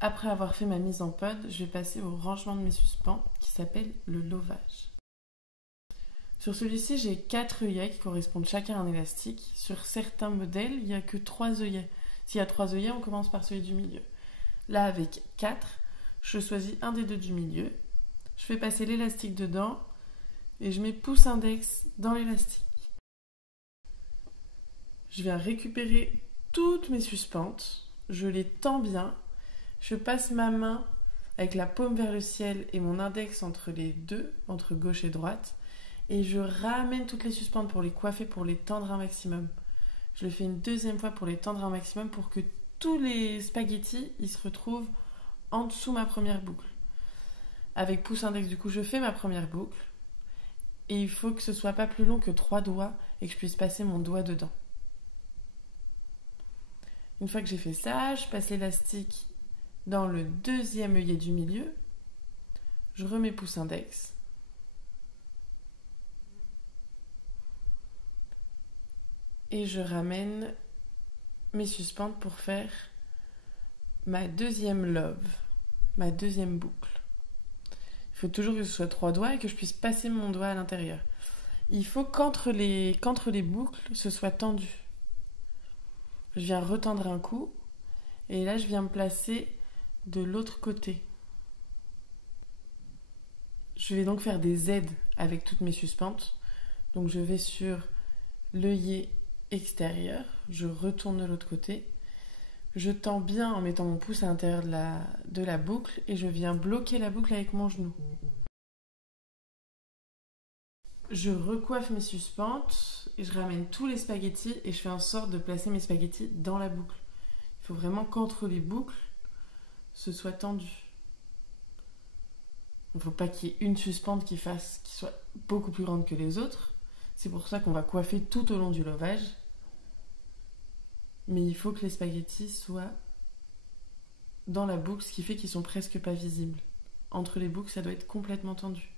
après avoir fait ma mise en pod, je vais passer au rangement de mes suspens qui s'appelle le lovage. Sur celui-ci, j'ai 4 œillets qui correspondent chacun à un élastique. Sur certains modèles, il n'y a que 3 œillets. S'il y a 3 œillets, on commence par celui du milieu. Là, avec 4, je choisis un des deux du milieu. Je fais passer l'élastique dedans et je mets pouce index dans l'élastique. Je viens récupérer toutes mes suspentes. Je les tends bien. Je passe ma main avec la paume vers le ciel et mon index entre les deux, entre gauche et droite. Et je ramène toutes les suspentes pour les coiffer, pour les tendre un maximum. Je le fais une deuxième fois pour les tendre un maximum pour que tous les spaghettis ils se retrouvent en dessous ma première boucle. Avec pouce index, du coup, je fais ma première boucle. Et il faut que ce soit pas plus long que 3 doigts et que je puisse passer mon doigt dedans. Une fois que j'ai fait ça, je passe l'élastique dans le deuxième œillet du milieu. Je remets pouce index. Et je ramène mes suspentes pour faire ma deuxième love, ma deuxième boucle. Il faut toujours que ce soit 3 doigts et que je puisse passer mon doigt à l'intérieur. Il faut qu'entre les boucles, ce soit tendu. Je viens retendre un coup et là je viens me placer de l'autre côté. Je vais donc faire des aides avec toutes mes suspentes. Donc je vais sur l'œillet extérieur, je retourne de l'autre côté, je tends bien en mettant mon pouce à l'intérieur de la boucle et je viens bloquer la boucle avec mon genou. Je recoiffe mes suspentes et je ramène tous les spaghettis et je fais en sorte de placer mes spaghettis dans la boucle. Il faut vraiment qu'entre les boucles, ce soit tendu. Il ne faut pas qu'il y ait une suspente qui soit beaucoup plus grande que les autres. C'est pour ça qu'on va coiffer tout au long du lovage. Mais il faut que les spaghettis soient dans la boucle, ce qui fait qu'ils sont presque pas visibles. Entre les boucles, ça doit être complètement tendu.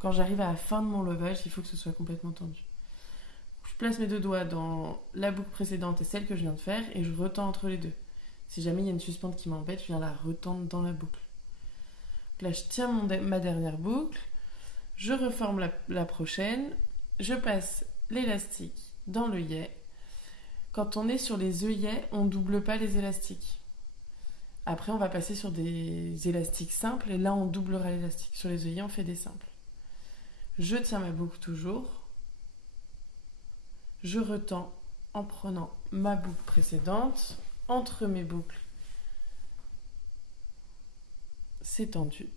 Quand j'arrive à la fin de mon lovage, il faut que ce soit complètement tendu. Je place mes 2 doigts dans la boucle précédente et celle que je viens de faire et je retends entre les deux. Si jamais il y a une suspente qui m'embête, je viens la retendre dans la boucle. Là, je tiens ma dernière boucle, je reforme la prochaine, je passe l'élastique dans l'œillet. Quand on est sur les œillets, on ne double pas les élastiques. Après, on va passer sur des élastiques simples et là, on doublera l'élastique. Sur les œillets, on fait des simples. Je tiens ma boucle toujours. Je retends en prenant ma boucle précédente entre mes boucles. C'est tendu.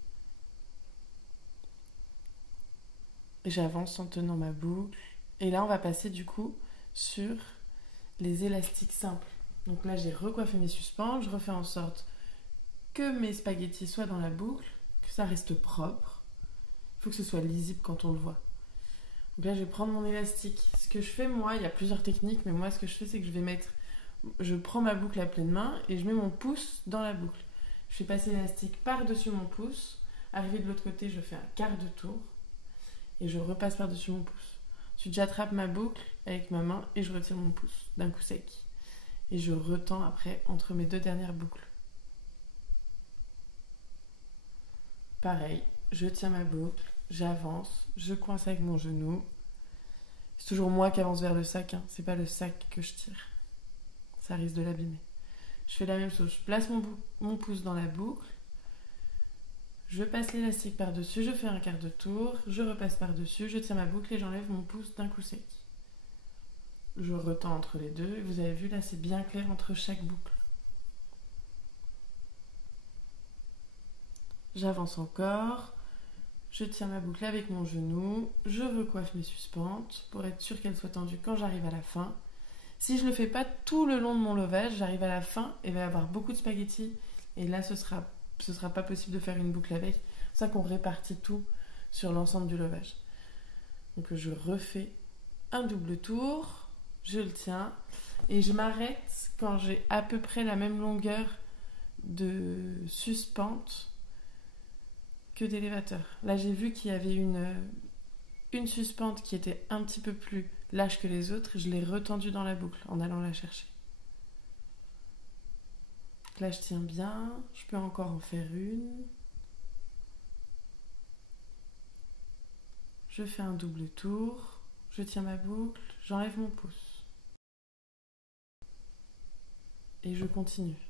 J'avance en tenant ma boucle. Et là, on va passer du coup sur les élastiques simples. Donc là, j'ai recoiffé mes suspens. Je refais en sorte que mes spaghettis soient dans la boucle, que ça reste propre. Il faut que ce soit lisible quand on le voit. Donc là, je vais prendre mon élastique. Ce que je fais, moi, il y a plusieurs techniques, mais moi, ce que je fais, c'est que je prends ma boucle à pleine main et je mets mon pouce dans la boucle. Je fais passer l'élastique par-dessus mon pouce. Arrivé de l'autre côté, je fais un quart de tour et je repasse par-dessus mon pouce. Ensuite, j'attrape ma boucle avec ma main et je retire mon pouce d'un coup sec. Et je retends après entre mes 2 dernières boucles. Pareil, je tiens ma boucle, j'avance, je coince avec mon genou. C'est toujours moi qui avance vers le sac, hein. C'est pas le sac que je tire. Ça risque de l'abîmer. Je fais la même chose, je place mon pouce dans la boucle, je passe l'élastique par-dessus, je fais un quart de tour, je repasse par-dessus, je tiens ma boucle et j'enlève mon pouce d'un coup sec. Je retends entre les deux, et vous avez vu là, c'est bien clair entre chaque boucle. J'avance encore, je tiens ma boucle avec mon genou, je recoiffe mes suspentes pour être sûre qu'elles soient tendues quand j'arrive à la fin. Si je ne le fais pas tout le long de mon lovage, j'arrive à la fin et il va y avoir beaucoup de spaghettis et là ce sera pas possible de faire une boucle avec. C'est pour ça qu'on répartit tout sur l'ensemble du lovage. Donc je refais un double tour, je le tiens et je m'arrête quand j'ai à peu près la même longueur de suspente que d'élévateur. Là j'ai vu qu'il y avait une suspente qui était un petit peu plus lâche que les autres, je l'ai retendue dans la boucle en allant la chercher. là, je tiens bien. Je peux encore en faire une. Je fais un double tour. Je tiens ma boucle. J'enlève mon pouce. Et je continue.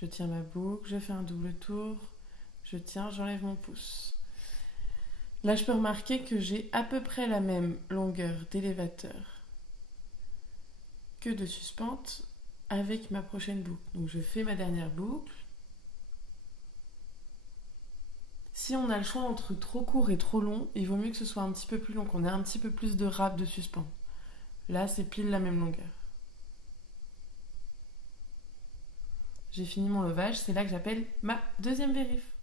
Je tiens ma boucle. Je fais un double tour. Je tiens, j'enlève mon pouce. Là, je peux remarquer que j'ai à peu près la même longueur d'élévateur que de suspente avec ma prochaine boucle. Donc, je fais ma dernière boucle. Si on a le choix entre trop court et trop long, il vaut mieux que ce soit un petit peu plus long, qu'on ait un petit peu plus de râpe de suspens. Là, c'est pile la même longueur. J'ai fini mon levage, c'est là que j'appelle ma deuxième vérif.